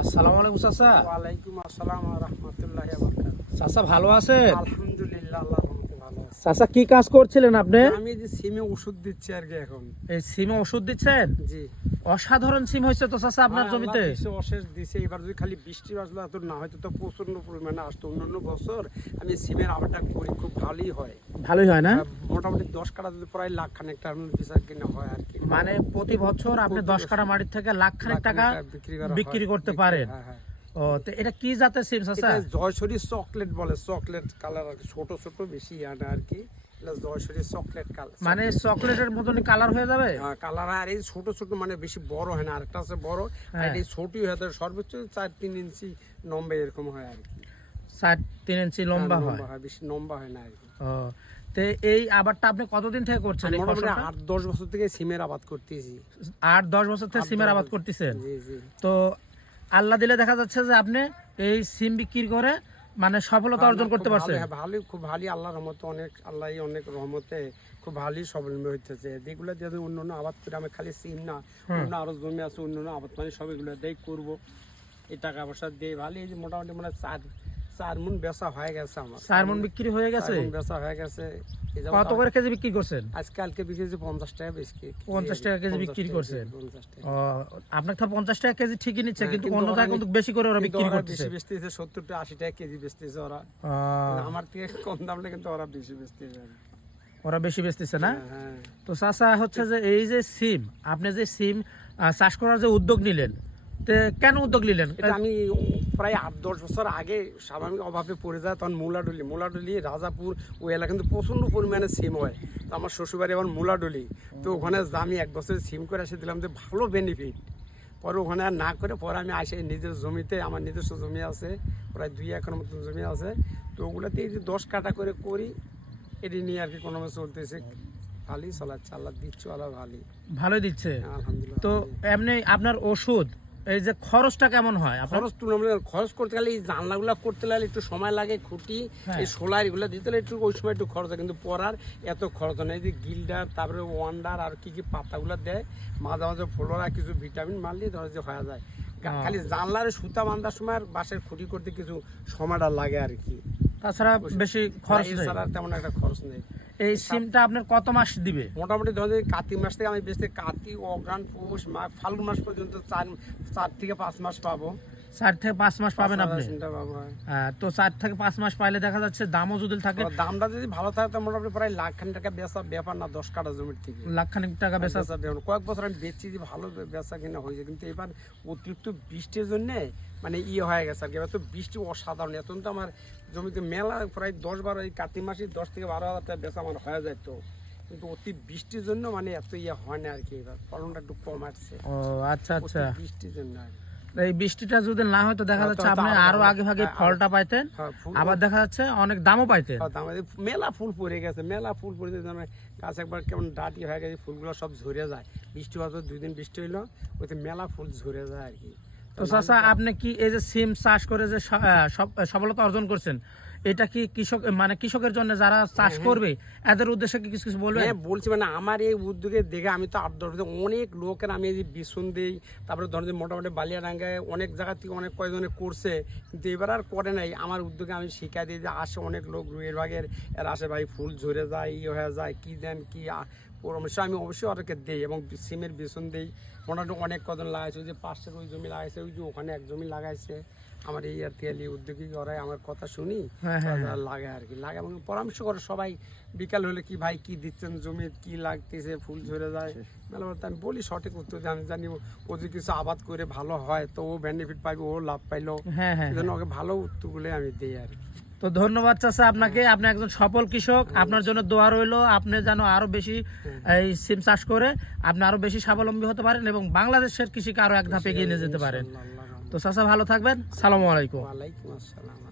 আসসালামু আলাইকুম চাচা। ওয়ালাইকুম আসসালাম রহমতুল্লাহ বরকাত চাচা ভালো আছেন? আলহামদুলিল্লাহ আল্লাহ রহমতে ভালো আছি। চাচা কি কাজ করছিলেন আপনি? আমি যে সিমে ওষুধ দিচ্ছি আর কি এখন। এই সিমে ওষুধ দিচ্ছেন? জি। অসাধারণ সিম হয়েছে তো চাচা আপনার জমিতে। অশেষ দিছে এবার যদি খালি বৃষ্টি আসলো এত না হয়তো তো প্রচণ্ড পরিমাণে আসতো। অন্যান্য বছর আমি সিমের আবারটা করি খুব ভালোই হয়। ভালোই হয় না? মোটামুটি দশ কাটা যদি প্রায় লাখ খানেক পিসা কিনা হয় আর কি। মানে প্রতি বছর আপনি দশ কাটা মাটির থেকে লাখ খানেক টাকা বিক্রি বিক্রি করতে পারেন। হ্যাঁ, হ্যাঁ। ও তো এটা কি জাতের সিম চাচা জয়সরি চকলেট বলে চকলেট কালার আর ছোট ছোট বেশি আনে আর কি। Chocolate colour. মানে চকলেটের মতনই কালার হয়ে যাবে? কালার আর এই ছোট ছোট মানে বেশি বড় হয় না আরেকটা আছে বড়। আর হ্যাঁ। এই ছোটই হয় সর্বোচ্চ চার তিন ইঞ্চি লম্বা এরকম হয় আর কি। ষাট তিন ইঞ্চি লম্বা হ্যাঁ, হয় বেশি লম্বা হয় না আর কি। তো এই আবারটা আপনি কতদিন থেকে করছেন আট দশ বছর থেকে সিমের আবাদ করতেছি। আট দশ বছর থেকে সিমের আবাদ করতেছেন? তো আল্লাহ দিলে দেখা যাচ্ছে যে আপনি এই সিম বিক্রি করে মানে সফলতা অর্জন করতে পারছে পারছেন। ভালো, হ্যাঁ, ভালোই খুব ভালো আল্লাহ রহমতে অনেক আল্লাহ অনেক রহমতে খুব ভালোই স্বাবলম্বী হইতেছে। যেগুলো দিয়ে অন্য অন্য আবাদ করে আমি খালি সিম না অন্য আরও জমি আছে অন্য অন্য আবাদ মানে সব এগুলো দিয়ে করব। এই টাকা পয়সা দিয়ে ভালোই এই যে মোটামুটি মানে চার চার মন বেচা হয়ে গেছে আমার। চার মন বিক্রি হয়ে গেছে? বেচা হয়ে গেছে। কত করে কেজি বিক্রি করছেন? আজকে কালকে বিক্রি পঞ্চাশ টাকা বেশি 50 টাকা কেজি বিক্রি করছেন? পঞ্চাশ আপনার তো পঞ্চাশ টাকা কেজি ঠিকই নিচ্ছে হ্যাঁ, কিন্তু কিন্তু বেশি করে ওরা বিক্রি করতেছে। বেশি বেচতেছে সত্তর টাকা আশি টাকা কেজি বেচতেছে ওরা। আমার থেকে কম দামে কিন্তু ওরা বেশি বেচতেছে। ওরা বেশি বেচতেছে না? হ্যাঁ, হ্যাঁ। তো চাচা হচ্ছে যে এই যে সিম আপনি যে সিম চাষ করার যে উদ্যোগ নিলেন তে কেন উদ্যোগ নিলেন? আমি প্রায় আট দশ বছর আগে স্বাভাবিক অভাবে পড়ে যায় তখন মুলাডলি। মুলাডলি রাজাপুর ওই এলাকা কিন্তু প্রচণ্ড পরিমাণে সিম হয়। তো আমার শ্বশুরবাড়ি এখন মুলাডলি। তো ওখানে আমি এক বছর সিম করে এসে দিলাম যে ভালো বেনিফিট পরে ওখানে আর না করে পরে আমি আসে নিজের জমিতে আমার নিজস্ব জমি আছে প্রায় দুই একর মতন জমি আছে। তো ওগুলোতে এই যে দশ কাটা করে করি এটি নিয়ে আর কি কোনো চলতেছে। ভালোই চালাচ্ছে আল্লাহ দিচ্ছ আল্লাহ ভালোই ভালোই দিচ্ছে। আলহামদুলিল্লাহ। তো এমনি আপনার ওষুধ এই যে খরচটা কেমন হয়? খরচ তুলনামূলক খরচ করতে গেলে এই জানলাগুলো করতে গেলে একটু সময় লাগে খুঁটি হ্যাঁ। এই সোলার এগুলো দিতে গেলে একটু ওই সময় একটু খরচ হয়। কিন্তু পড়ার এত খরচ হয় না। এই যে গিল্ডার তারপরে ওয়ান্ডার আর কি কি পাতাগুলো দেয় মাঝে মাঝে ফ্লোরা কিছু ভিটামিন মারলে ধরো যে হয়ে যায়। খালি জানলার সুতা বান্ধার সময় আর বাঁশের খুঁটি করতে কিছু সময়টা লাগে আর কি। তাছাড়া বেশি খরচ ছাড়া তেমন একটা খরচ নেই। এই সিমটা আপনার কত মাস দিবে? মোটামুটি ধরে কাতি মাস থেকে আমি বেশি কার্তিক অগ্রাণ পৌষ মাঘ ফাল্গুন মাস পর্যন্ত চার চার থেকে পাঁচ মাস পাবো। চার থেকে পাঁচ মাস পাবেন আপনি। হ্যাঁ। তো চার থেকে পাঁচ মাস পাইলে দেখা যাচ্ছে দামও যদি থাকে দামটা যদি ভালো থাকে তো মোটামুটি প্রায় লাখ খান টাকা বেচা ব্যাপার না দশ কাটা জমির থেকে। লাখ খানিক টাকা বেচা বেচা কয়েক বছর আমি বেচছি যে ভালো বেচা কিনা হয়েছে কিন্তু এবার অতিরিক্ত বৃষ্টির জন্য মানে ইয়ে হয়ে গেছে আর কি। এবার তো বৃষ্টি অসাধারণ। এখন তো আমার জমিতে মেলা প্রায় দশ বারো এই কার্তিক মাসে দশ থেকে বারো হাজার টাকা বেচা আমার হয়ে যায় তো। কিন্তু অতি বৃষ্টির জন্য মানে এত ইয়ে হয় না আর কি এবার। ফলনটা একটু কম আসছে। ও আচ্ছা আচ্ছা। বৃষ্টির জন্য আর কি। এই বৃষ্টিটা যদি না হয়তো দেখা হ্যাঁ, যাচ্ছে আপনি আরও আগে ভাগে হ্যাঁ, ফলটা পাইতেন হ্যাঁ, আবার দেখা যাচ্ছে অনেক দামও পাইতেন। মেলা ফুল পরে গেছে মেলা ফুল পরে গেছে। গাছ একবার কেমন ডাটি হয়ে গেছে ফুলগুলো সব ঝরে যায়। বৃষ্টি হওয়ার দুই দিন বৃষ্টি হইল ওইতে মেলা ফুল ঝরে যায় আর কি। তো চাচা আপনি কি এই যে সিম চাষ করে যে সফলতা অর্জন করছেন এটা কি কৃষক মানে কৃষকের জন্য যারা চাষ করবে এদের উদ্দেশ্যে কি কিছু কিছু বলবেন? হ্যাঁ বলছি মানে আমার এই উদ্যোগে দেখে আমি তো আট দশ অনেক লোকের আমি এই যে বিছুন দিই তারপরে ধরেন যে মোটামুটি বালিয়াডাঙ্গায় অনেক জায়গা থেকে অনেক কয়েকজনে করছে কিন্তু এবার আর করে নাই। আমার উদ্যোগে আমি শিখাই দিই যে আসে অনেক লোক রুইয়ের ভাগের এর আসে ভাই ফুল ঝরে যায় ইয়ে হয়ে যায় কি দেন কি পরামর্শ আমি অবশ্যই ওদেরকে দিই এবং সিমের বিছুন দিই। মোটামুটি অনেক কজন লাগাইছে ওই যে পাঁচটার ওই জমি লাগাইছে ওই যে ওখানে এক জমি লাগাইছে। আমার এই আর তেলি উদ্যোগী ওরাই আমার কথা শুনি হ্যাঁ, হ্যাঁ, আর কি লাগে এবং পরামর্শ করে সবাই বিকাল হলে কি ভাই কি দিচ্ছেন জমি কি লাগতেছে ফুল ঝরে যায়। মেলা আমি বলি সঠিক উত্তর আমি জানি ও- যদি কিছু আবাদ করে ভালো হয় তো ও বেনিফিট পাইবে ও লাভ পাইলো। হ্যাঁ হ্যাঁ এই জন্য ওকে ভালো উত্তরগুলো আমি দিই আর কি। তো ধন্যবাদ চাচা আপনাকে। আপনি একজন সফল কৃষক। আপনার জন্য দোয়া রইল। আপনি যেন আরও বেশি এই সিম চাষ করে আপনি আরও বেশি স্বাবলম্বী হতে পারেন এবং বাংলাদেশের কৃষিকে আরও এক ধাপ এগিয়ে নিয়ে যেতে পারেন। তো চাচা ভালো থাকবেন। সালামু আলাইকুম। ওয়ালাইকুম আসসালাম।